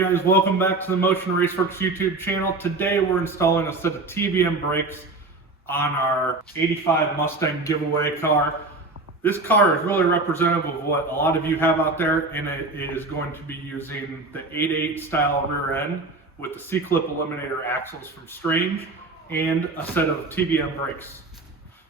guys, welcome back to the Motion Raceworks YouTube channel. Today we're installing a set of TBM brakes on our 85 Mustang giveaway car. This car is really representative of what a lot of you have out there, and it is going to be using the 8.8 style rear end with the C-clip Eliminator axles from Strange and a set of TBM brakes.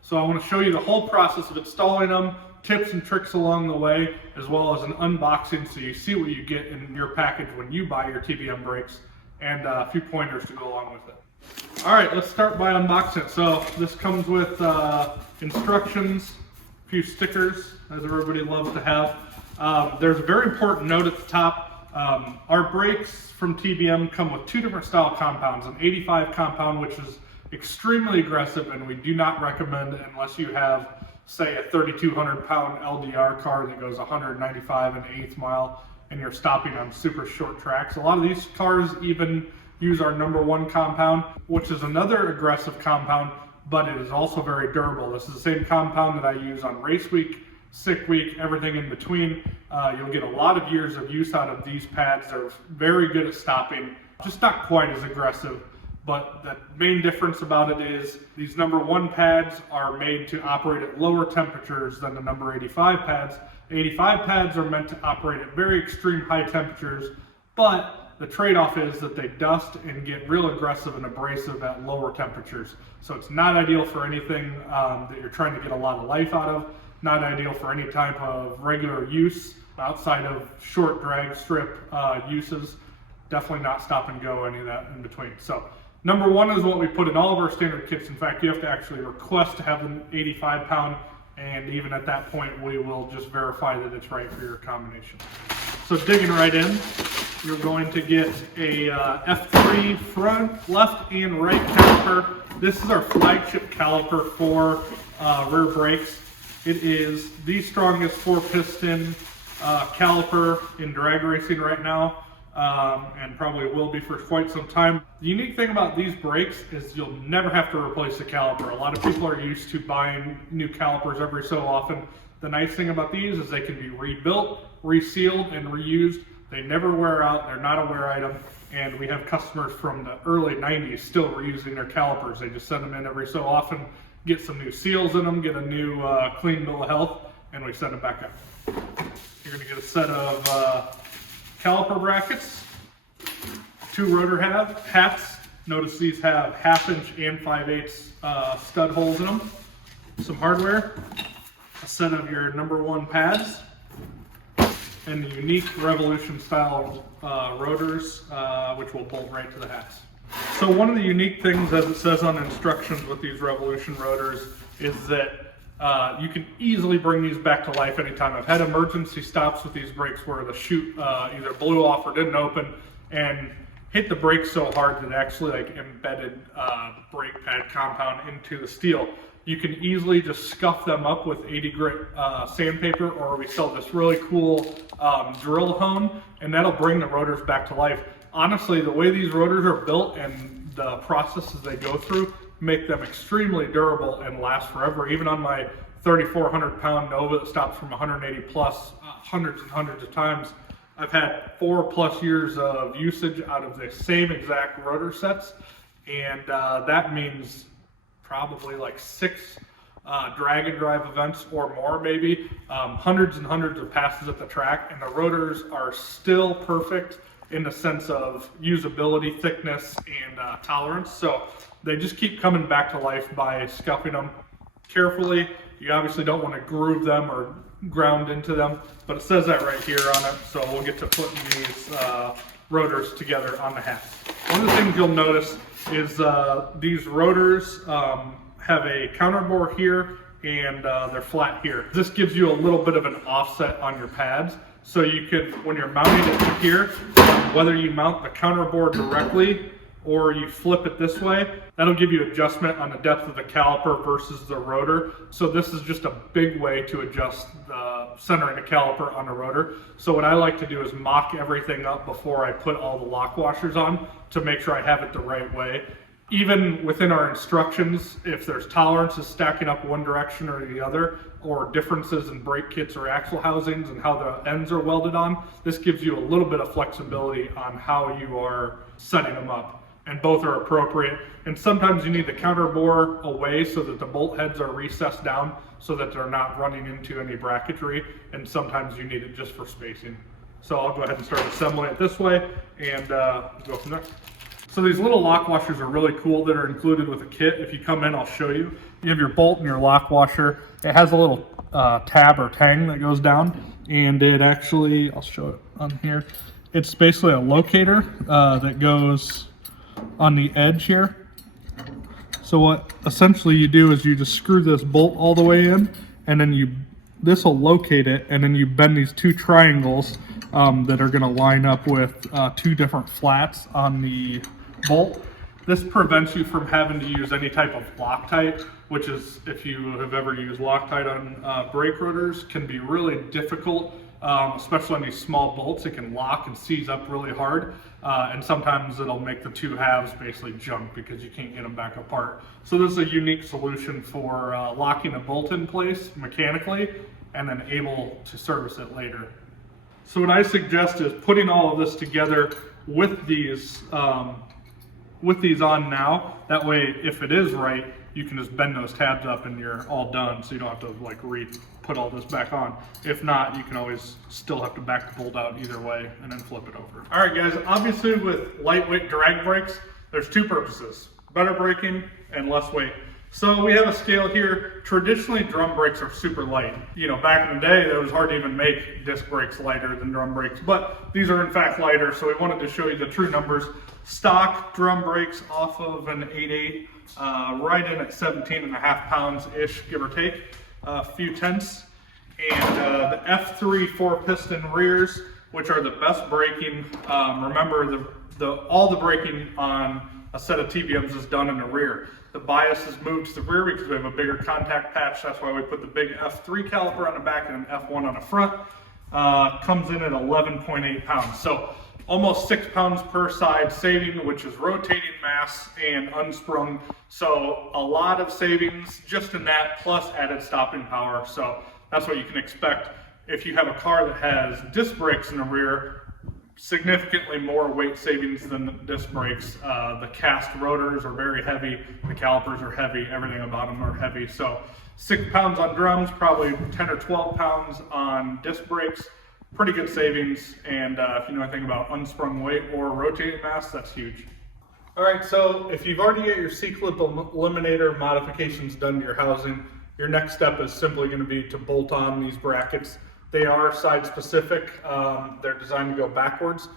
So I want to show you the whole process of installing them, tips and tricks along the way, as well as an unboxing so you see what you get in your package when you buy your TBM brakes, and a few pointers to go along with it. Alright, let's start by unboxing it. So this comes with instructions, a few stickers, as everybody loves to have. There's a very important note at the top. Our brakes from TBM come with two different style compounds, an 85 compound, which is extremely aggressive, and we do not recommend it unless you have, say, a 3,200 pound LDR car that goes 195 an eighth mile and you're stopping on super short tracks. A lot of these cars even use our #1 compound, which is another aggressive compound, but it is also very durable. This is the same compound that I use on race week, sick week, everything in between. You'll get a lot of years of use out of these pads. They're very good at stopping, just not quite as aggressive. But the main difference about it is these #1 pads are made to operate at lower temperatures than the number 85 pads. 85 pads are meant to operate at very extreme high temperatures, but the trade-off is that they dust and get real aggressive and abrasive at lower temperatures. So it's not ideal for anything that you're trying to get a lot of life out of, not ideal for any type of regular use outside of short drag strip uses, definitely not stop and go, any of that in between. So #1 is what we put in all of our standard kits. In fact, you have to actually request to have an 85 pound, and even at that point, we will just verify that it's right for your combination. So digging right in, you're going to get a F3 front, left, and right caliper. This is our flagship caliper for rear brakes. It is the strongest 4-piston caliper in drag racing right now. And probably will be for quite some time. The unique thing about these brakes is you'll never have to replace the caliper. A lot of people are used to buying new calipers every so often. The nice thing about these is they can be rebuilt, resealed, and reused. They never wear out, they're not a wear item, and we have customers from the early 90s still reusing their calipers. They just send them in every so often, get some new seals in them, get a new clean bill of health, and we send them back up. You're going to get a set of caliper brackets, 2 rotor hats. Notice these have 1/2" and 5/8 stud holes in them. Some hardware, a set of your #1 pads, and the unique Revolution style rotors, which will bolt right to the hats. So one of the unique things, as it says on instructions with these Revolution rotors, is that you can easily bring these back to life anytime. I've had emergency stops with these brakes where the chute either blew off or didn't open and hit the brake so hard that it actually embedded brake pad compound into the steel. You can easily just scuff them up with 80 grit sandpaper, or we sell this really cool drill hone, and that'll bring the rotors back to life. Honestly, the way these rotors are built and the processes they go through make them extremely durable and last forever. Even on my 3,400 pound Nova that stops from 180 plus hundreds and hundreds of times, I've had 4+ years of usage out of the same exact rotor sets, and that means probably like 6 drag and drive events or more, maybe hundreds and hundreds of passes at the track, and the rotors are still perfect in the sense of usability, thickness, and tolerance. So they just keep coming back to life by scuffing them carefully. You obviously don't want to groove them or ground into them, but it says that right here on it, so we'll get to putting these rotors together on the hats. One of the things you'll notice is these rotors have a counter bore here, and they're flat here. This gives you a little bit of an offset on your pads, so you can, when you're mounting it to here, whether you mount the counter bore directly or you flip it this way, that'll give you adjustment on the depth of the caliper versus the rotor. So this is just a big way to adjust the centering the caliper on the rotor. So what I like to do is mock everything up before I put all the lock washers on to make sure I have it the right way. Even within our instructions, if there's tolerances stacking up one direction or the other, or differences in brake kits or axle housings and how the ends are welded on, this gives you a little bit of flexibility on how you are setting them up. And both are appropriate. And sometimes you need the counter bore away so that the bolt heads are recessed down so that they're not running into any bracketry. And sometimes you need it just for spacing. So I'll go ahead and start assembling it this way and go from there. So these little lock washers are really cool that are included with the kit. If you come in, I'll show you. You have your bolt and your lock washer. It has a little tab or tang that goes down, and it actually, I'll show it on here. It's basically a locator that goes on the edge here. So what essentially you do is you just screw this bolt all the way in, and then this will locate it, and then you bend these two triangles that are going to line up with two different flats on the bolt. This prevents you from having to use any type of Loctite, which is, if you have ever used Loctite on brake rotors, can be really difficult, especially on these small bolts. It can lock and seize up really hard, and sometimes it'll make the two halves basically junk because you can't get them back apart. So this is a unique solution for locking a bolt in place mechanically and then able to service it later. So what I suggest is putting all of this together with these on now. That way, if it is right, you can just bend those tabs up and you're all done, so you don't have to like put all this back on. If not, you can always still have to back the bolt out either way and then flip it over. All right, guys, obviously with lightweight drag brakes, there's two purposes: better braking and less weight. So we have a scale here. Traditionally, drum brakes are super light. You know, back in the day, it was hard to even make disc brakes lighter than drum brakes, but these are in fact lighter, so we wanted to show you the true numbers. Stock drum brakes off of an 8.8, right in at 17.5 pounds-ish, give or take, a few tenths. And the F3 4-piston rears, which are the best braking. Remember, all the braking on a set of TBMs is done in the rear. The bias is moved to the rear because we have a bigger contact patch. That's why we put the big F3 caliper on the back and an F1 on the front. Comes in at 11.8 pounds. So almost 6 pounds per side saving, which is rotating mass and unsprung. So a lot of savings just in that, plus added stopping power. So that's what you can expect if you have a car that has disc brakes in the rear. Significantly more weight savings than the disc brakes. The cast rotors are very heavy, the calipers are heavy, everything about them are heavy. So 6 pounds on drums, probably 10 or 12 pounds on disc brakes. Pretty good savings, and if you know anything about unsprung weight or rotating mass, that's huge. All right, so if you've already got your C-clip eliminator modifications done to your housing, your next step is simply going to be to bolt on these brackets. They are side specific. They're designed to go backwards,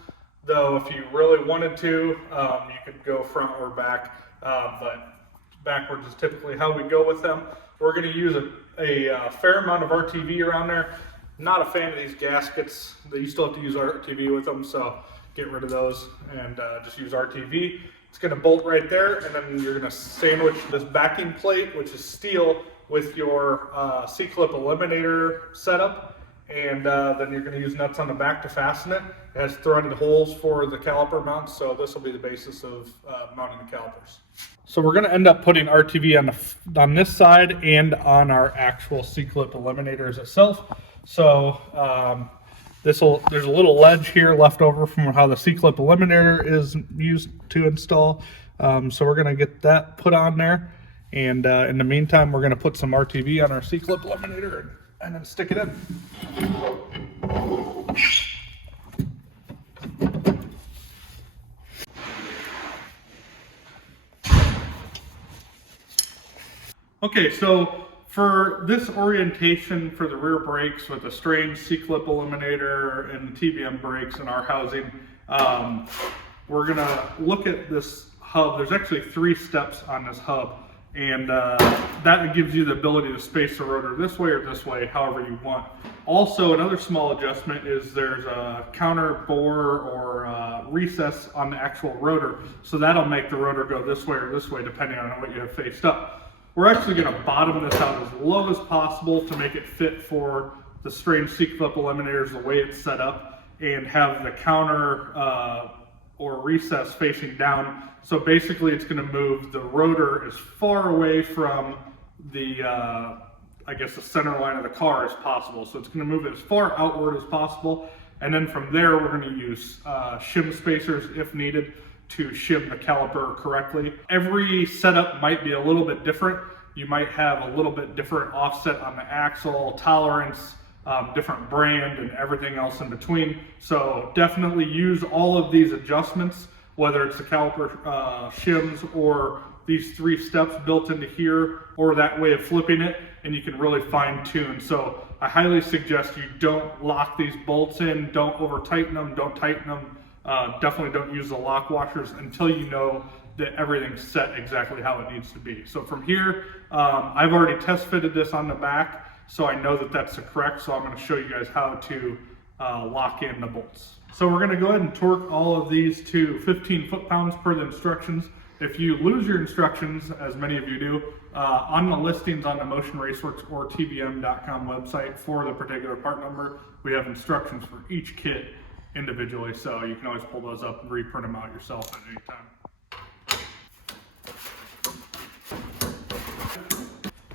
though if you really wanted to, you could go front or back, but backwards is typically how we go with them. We're going to use a fair amount of RTV around there. Not a fan of these gaskets. You still have to use RTV with them, so get rid of those and just use RTV. It's going to bolt right there, and then you're going to sandwich this backing plate, which is steel, with your C-clip eliminator setup. And then you're going to use nuts on the back to fasten it. It has threaded holes for the caliper mounts, so this will be the basis of mounting the calipers. So we're going to end up putting RTV on this side and on our actual C-clip eliminators itself. So there's a little ledge here left over from how the C-clip eliminator is used to install. So we're going to get that put on there. And in the meantime, we're going to put some RTV on our C-clip eliminator and then stick it in. Okay, so for this orientation for the rear brakes with the strange C-clip eliminator and the TBM brakes in our housing, we're gonna look at this hub. There's actually 3 steps on this hub, and that gives you the ability to space the rotor this way or this way, however you want. Also, another small adjustment is there's a counter bore or recess on the actual rotor, so that'll make the rotor go this way or this way depending on what you have faced up. We're actually going to bottom this out as low as possible to make it fit for the strange C-clip eliminators the way it's set up, and have the counter or recess facing down. So basically it's going to move the rotor as far away from the, I guess the center line of the car as possible. So it's going to move it as far outward as possible. And then from there, we're going to use shim spacers if needed to shim the caliper correctly. Every setup might be a little bit different. You might have a little bit different offset on the axle, tolerance, different brand, and everything else in between. So definitely use all of these adjustments, whether it's the caliper shims or these 3 steps built into here, or that way of flipping it, and you can really fine tune. So I highly suggest you don't lock these bolts in, don't over tighten them, don't tighten them. Definitely don't use the lock washers until you know that everything's set exactly how it needs to be. So from here, I've already test fitted this on the back, so I know that that's the correct. So I'm going to show you guys how to lock in the bolts. So we're going to go ahead and torque all of these to 15 foot-pounds per the instructions. If you lose your instructions, as many of you do, on the listings on the Motion Raceworks or TBM.com website for the particular part number, we have instructions for each kit individually, so you can always pull those up and reprint them out yourself at any time.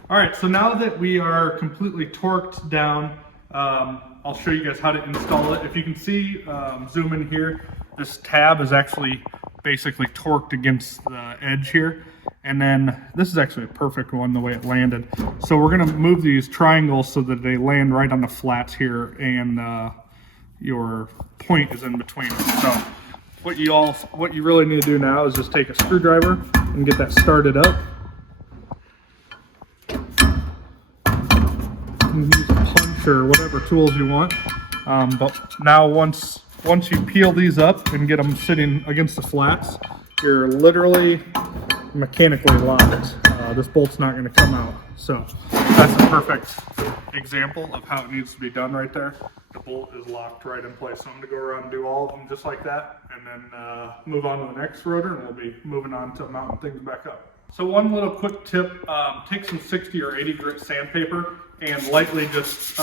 All right, so now that we are completely torqued down, I'll show you guys how to install it. If you can see, zoom in here, this tab is actually basically torqued against the edge here. And then this is actually a perfect one, the way it landed. So we're gonna move these triangles so that they land right on the flats here, and your point is in between them. So what you really need to do now is just take a screwdriver and get that started up. And use a punch or whatever tools you want. But now once you peel these up and get them sitting against the flats, you're literally mechanically locked. This bolt's not going to come out. So that's a perfect example of how it needs to be done right there. The bolt is locked right in place. So I'm going to go around and do all of them just like that, and then move on to the next rotor, and we'll be moving on to mounting things back up. So one little quick tip, take some 60 or 80 grit sandpaper and lightly just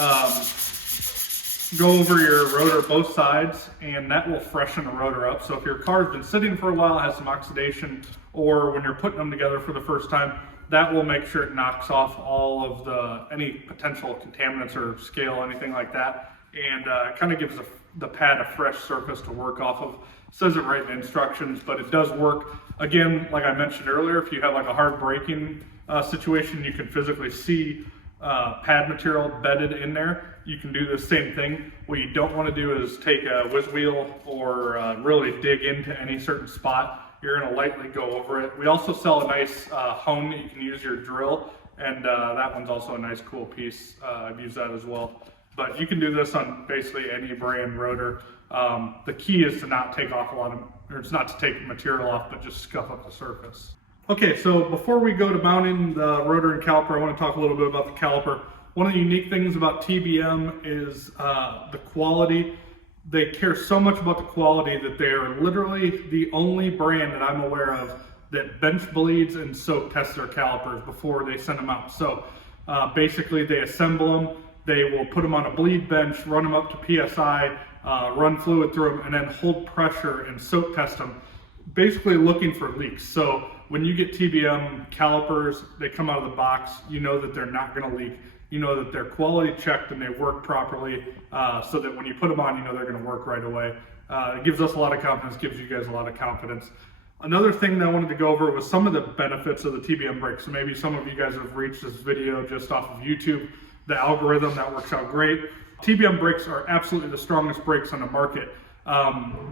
go over your rotor both sides, and that will freshen the rotor up. So if your car's been sitting for a while, has some oxidation, or when you're putting them together for the first time, that will make sure it knocks off all of any potential contaminants or scale, anything like that, and kind of gives the pad a fresh surface to work off of. It says it right in the instructions, but it does work. Again, like I mentioned earlier, if you have like a hard braking situation, you can physically see pad material bedded in there. You can do the same thing. What you don't want to do is take a whiz wheel or really dig into any certain spot. You're going to lightly go over it. We also sell a nice hone that you can use your drill, and that one's also a nice cool piece. I've used that as well. But you can do this on basically any brand rotor. The key is to not take off it's not to take material off, but just scuff up the surface. Okay, so before we go to mounting the rotor and caliper, I want to talk a little bit about the caliper. One of the unique things about TBM is the quality. They care so much about the quality that they are literally the only brand that I'm aware of that bench bleeds and soak tests their calipers before they send them out. So basically they assemble them, they will put them on a bleed bench, run them up to PSI, run fluid through them, and then hold pressure and soak test them, basically looking for leaks. So when you get TBM calipers, they come out of the box, you know that they're not going to leak. You know that they're quality checked and they work properly, so that when you put them on, you know they're going to work right away. It gives us a lot of confidence, gives you guys a lot of confidence. Another thing that I wanted to go over was some of the benefits of the TBM brakes. So maybe some of you guys have reached this video just off of YouTube. The algorithm, that works out great. TBM brakes are absolutely the strongest brakes on the market.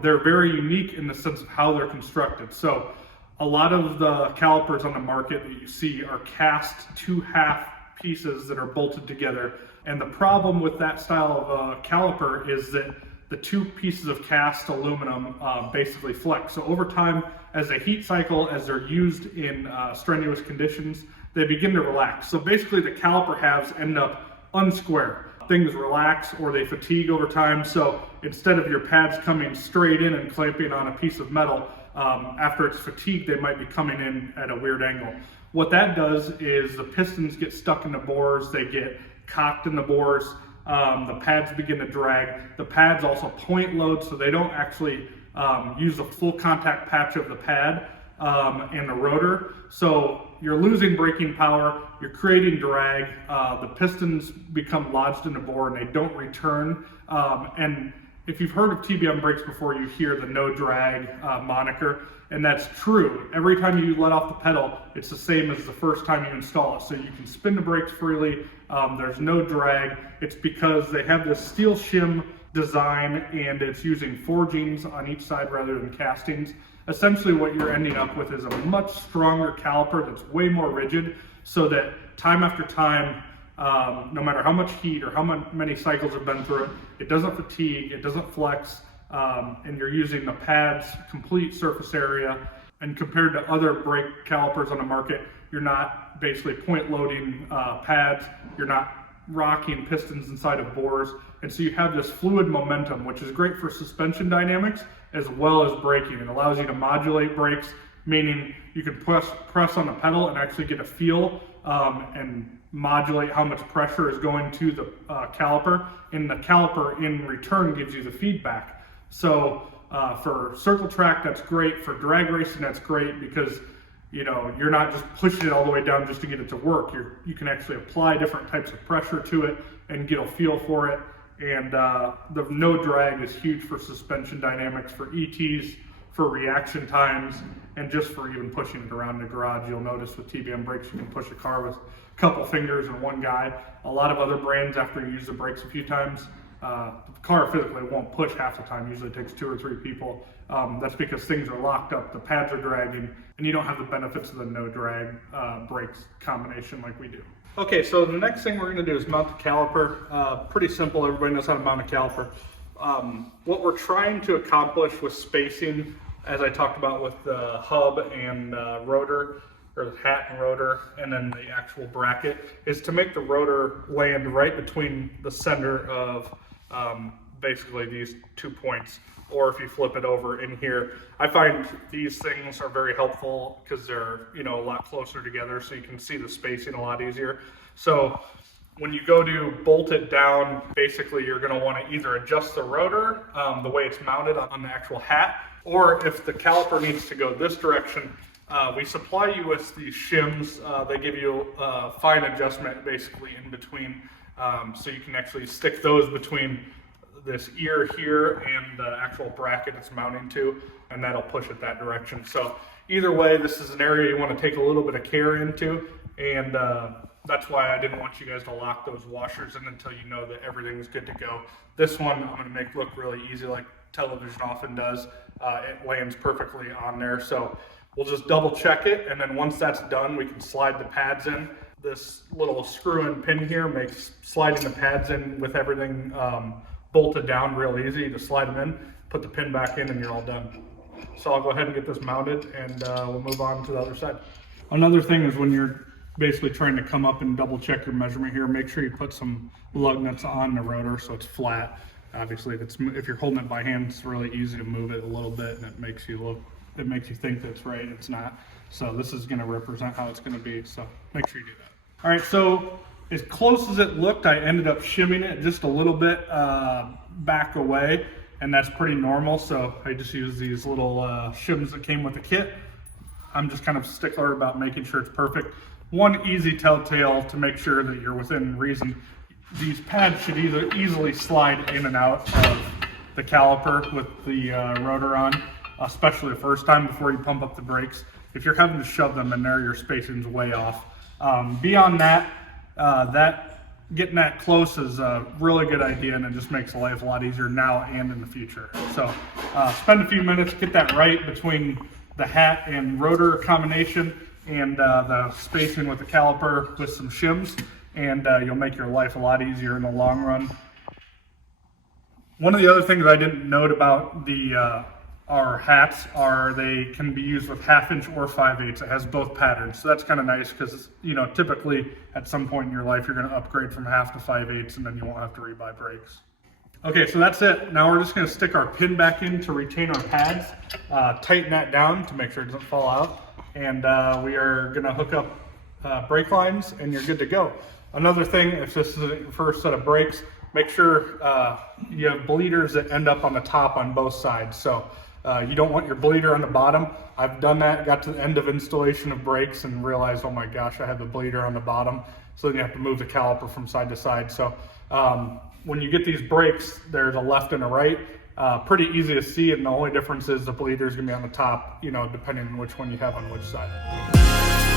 They're very unique in the sense of how they're constructed. So a lot of the calipers on the market that you see are cast two-half pieces that are bolted together, and the problem with that style of caliper is that the two pieces of cast aluminum basically flex. So over time, as they heat cycle, as they're used in strenuous conditions, they begin to relax. So basically the caliper halves end up unsquare. Things relax or they fatigue over time. So instead of your pads coming straight in and clamping on a piece of metal, after it's fatigued, they might be coming in at a weird angle. What that does is the pistons get stuck in the bores, they get cocked in the bores, the pads begin to drag. The pads also point load, so they don't actually use the full contact patch of the pad and the rotor. So you're losing braking power, you're creating drag, the pistons become lodged in the bore and they don't return. And if you've heard of TBM brakes before, you hear the no drag moniker, and that's true. Every time you let off the pedal, it's the same as the first time you install it. So you can spin the brakes freely, there's no drag. It's because they have this steel shim design and it's using forgings on each side rather than castings. Essentially what you're ending up with is a much stronger caliper that's way more rigid, so that time after time, no matter how much heat or how many cycles have been through it, it doesn't fatigue, it doesn't flex, and you're using the pad's complete surface area. And compared to other brake calipers on the market, you're not basically point loading pads, you're not rocking pistons inside of bores, and so you have this fluid momentum, which is great for suspension dynamics as well as braking. It allows you to modulate brakes, meaning you can press on the pedal and actually get a feel and modulate how much pressure is going to the caliper, and the caliper in return gives you the feedback. So for circle track, that's great. For drag racing, that's great because you're not just pushing it all the way down just to get it to work. You can actually apply different types of pressure to it and get a feel for it. And the no drag is huge for suspension dynamics, for ETs, for reaction times, and just for even pushing it around the garage. You'll notice with TBM brakes, you can push a car with a couple fingers and one guy. A lot of other brands, after you use the brakes a few times, the car physically won't push half the time. Usually it takes 2 or 3 people. That's because things are locked up, the pads are dragging, and you don't have the benefits of the no drag brakes combination like we do. Okay, so the next thing we're going to do is mount the caliper. Pretty simple, everybody knows how to mount a caliper. What we're trying to accomplish with spacing, as I talked about with the hub and rotor, or the hat and rotor, and then the actual bracket, is to make the rotor land right between the center of basically these 2 points, or if you flip it over in here. I find these things are very helpful because they're a lot closer together, so you can see the spacing a lot easier. So when you go to bolt it down, basically you're going to want to either adjust the rotor the way it's mounted on the actual hat, or if the caliper needs to go this direction, we supply you with these shims. They give you a fine adjustment basically in between, so you can actually stick those between this ear here and the actual bracket it's mounting to, and that'll push it that direction. So either way, this is an area you want to take a little bit of care into, and that's why I didn't want you guys to lock those washers in until you know that everything's good to go. This one I'm going to make look really easy, like television often does. It lands perfectly on there, so we'll just double check it, and then once that's done, we can slide the pads in. This little screw-in pin here makes sliding the pads in with everything bolted down real easy. To slide them in, put the pin back in, and you're all done. So I'll go ahead and get this mounted, and we'll move on to the other side. Another thing is when you're basically trying to come up and double check your measurement here, make sure you put some lug nuts on the rotor so it's flat. Obviously, if you're holding it by hand, it's really easy to move it a little bit, and it makes you think that it's right. It's not. So this is going to represent how it's going to be. So make sure you do that. All right. So as close as it looked, I ended up shimming it just a little bit back away, and that's pretty normal. So I just use these little shims that came with the kit. I'm just kind of stickler about making sure it's perfect. One easy telltale to make sure that you're within reason: these pads should either easily slide in and out of the caliper with the rotor on, especially the first time before you pump up the brakes. If you're having to shove them in there, your spacing's way off. Beyond that, getting that close is a really good idea, and it just makes life a lot easier now and in the future. So spend a few minutes, get that right between the hat and rotor combination and the spacing with the caliper with some shims, and you'll make your life a lot easier in the long run. One of the other things I didn't note about our hats are they can be used with 1/2 inch or 5/8. It has both patterns, so that's kind of nice because typically at some point in your life you're going to upgrade from 1/2 to 5/8, and then you won't have to rebuy brakes. Okay, so that's it. Now we're just going to stick our pin back in to retain our pads, tighten that down to make sure it doesn't fall out, and we are going to hook up brake lines, and you're good to go. Another thing, if this is your first set of brakes, make sure you have bleeders that end up on the top on both sides. So You don't want your bleeder on the bottom. I've done that, got to the end of installation of brakes and realized, oh my gosh, I have the bleeder on the bottom. So then you have to move the caliper from side to side. So when you get these brakes, there's a left and a right. Pretty easy to see, and the only difference is the bleeder is going to be on the top, you know, depending on which one you have on which side.